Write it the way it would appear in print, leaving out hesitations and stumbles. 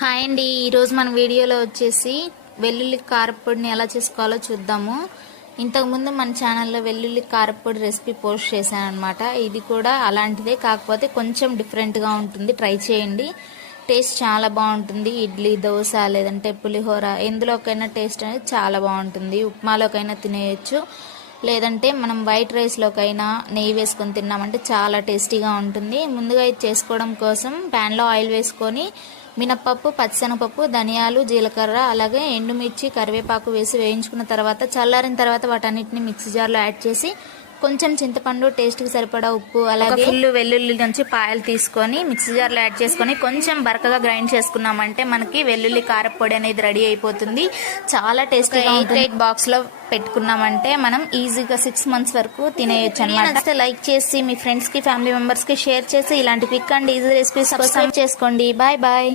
Hi అండి, ఈరోజు మన వీడియోలో వచ్చేసి వెల్లుల్లి కారపొడిని ఎలా చేసుకోవాలో చూద్దాము. ఇంతకుముందు మన ఛానల్లో వెల్లుల్లి కారపొడి రెసిపీ పోస్ట్ చేశాను అనమాట. ఇది కూడా అలాంటిదే, కాకపోతే కొంచెం డిఫరెంట్గా ఉంటుంది. ట్రై చేయండి, టేస్ట్ చాలా బాగుంటుంది. ఇడ్లీ, దోశ లేదంటే పులిహోర ఎందులోకైనా టేస్ట్ అనేది చాలా బాగుంటుంది. ఉప్మాలోకైనా తినేయచ్చు, లేదంటే మనం వైట్ రైస్లోకైనా నెయ్యి వేసుకొని తిన్నామంటే చాలా టేస్టీగా ఉంటుంది. ముందుగా ఇది చేసుకోవడం కోసం ప్యాన్లో ఆయిల్ వేసుకొని మినప్పప్పు, పచ్చిశనగపప్పు, ధనియాలు, జీలకర్ర, అలాగే ఎండుమిర్చి, కరివేపాకు వేసి వేయించుకున్న తర్వాత చల్లారిన తర్వాత వాటన్నిటిని మిక్సీ జార్లో యాడ్ చేసి కొంచెం చింతపండు, టేస్ట్కి సరిపడా ఉప్పు, అలాగే ఫుల్ వెల్లుల్లి నుంచి పాయలు తీసుకొని మిక్సీ జార్లో యాడ్ చేసుకొని కొంచెం బరకగా గ్రైండ్ చేసుకున్నామంటే మనకి వెల్లుల్లి కారపొడి అనేది రెడీ అయిపోతుంది. చాలా టేస్టీగా ఉంటుంది. బాక్స్లో పెట్టుకున్నామంటే మనం ఈజీగా 6 months వరకు తినేయచ్చు అనమాట. లైక్ చేసి మీ ఫ్రెండ్స్కి, ఫ్యామిలీ మెంబర్స్కి షేర్ చేసి ఇలాంటి quick and easy recipes subscribe చేసుకోండి. Bye bye.